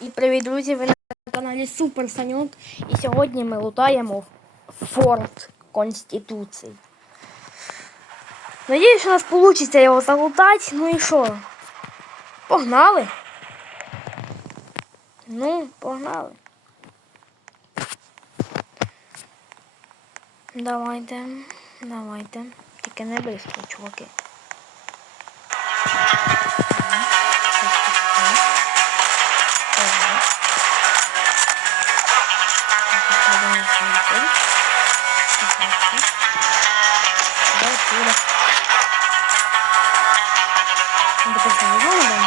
І привіт, друзі! Ви на каналі Супер Санюк. І сьогодні ми лутаємо Форт Конституції. Надіюсь, що у нас вийде його залутати. Ну і що? Погнали? Ну, погнали. Давайте, давайте. Тільки не близько, чуваки. Хорошо. Чуваки, самое главное,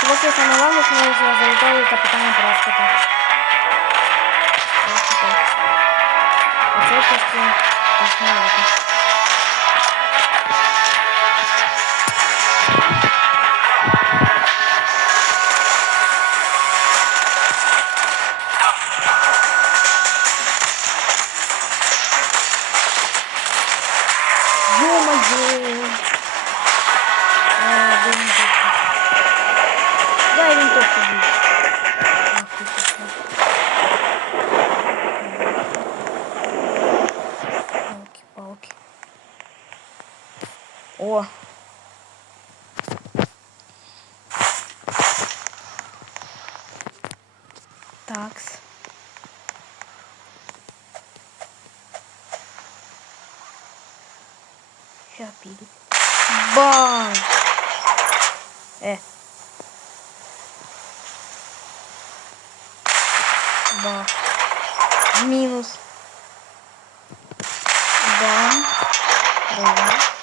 После самого лучшего золотого капитана Праскота. А что просто посмотрите. Ё-моё! Relax. Rápido. Bom. É. Bom. Minus. Bom. Bom.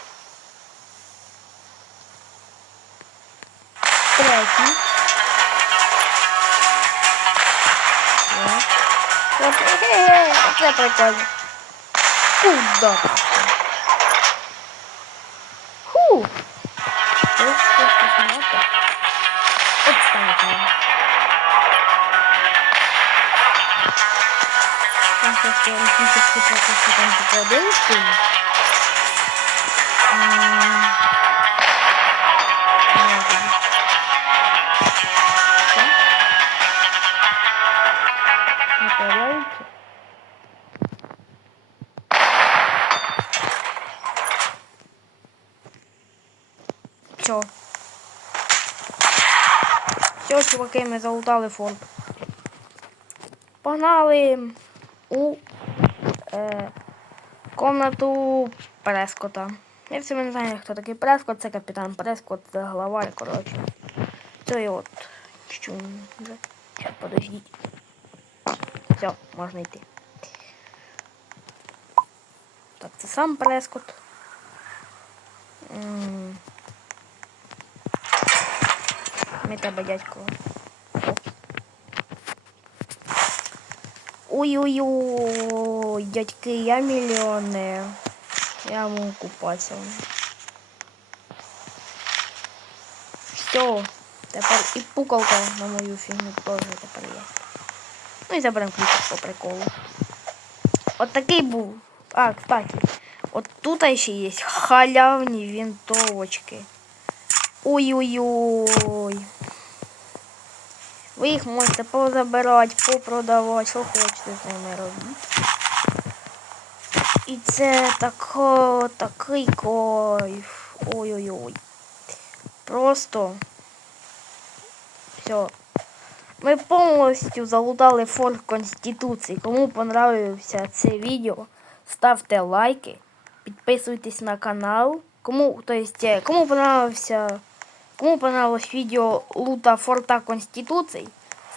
Vai pra casa. Puda pra casa. Uh! It's time, time. Eu não sei se eu estou conseguindo poder, enfim. Все. Все, чуваки, ми залутали фонд. Погнали у е, комнату Прескота. Якщо ви не знаєте, хто такий Прескот, це капітан Прескот, це главарь, коротше. Це і от. Що? Подождіть. Все, можна йти. Так, це сам Прескот. М. Ми тебе дядько. Ой-ой-ой, дядьки, я мільйонер. Я можу купатися. Все, тепер і пукалка на мою фігню теж тепер є. Ну і заберемо ключик по приколу. От такий був. А, кстати, от тут ще є халявні винтовочки. Ой-ой-ой. Ви їх можете позабирати, попродавати, що хочете з ними робити. І це тако, такий кайф. Ой-ой-ой. Просто все. Ми повністю залутали форт Конституції. Кому понравився це відео, ставте лайки, підписуйтесь на канал. Кому, то есть, е, кому понравився Кому понравилось видео лута форта Конституций,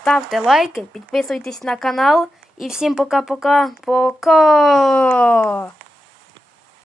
ставьте лайки, підписуйтесь на канал. И всем пока-пока. Пока! -пока. пока.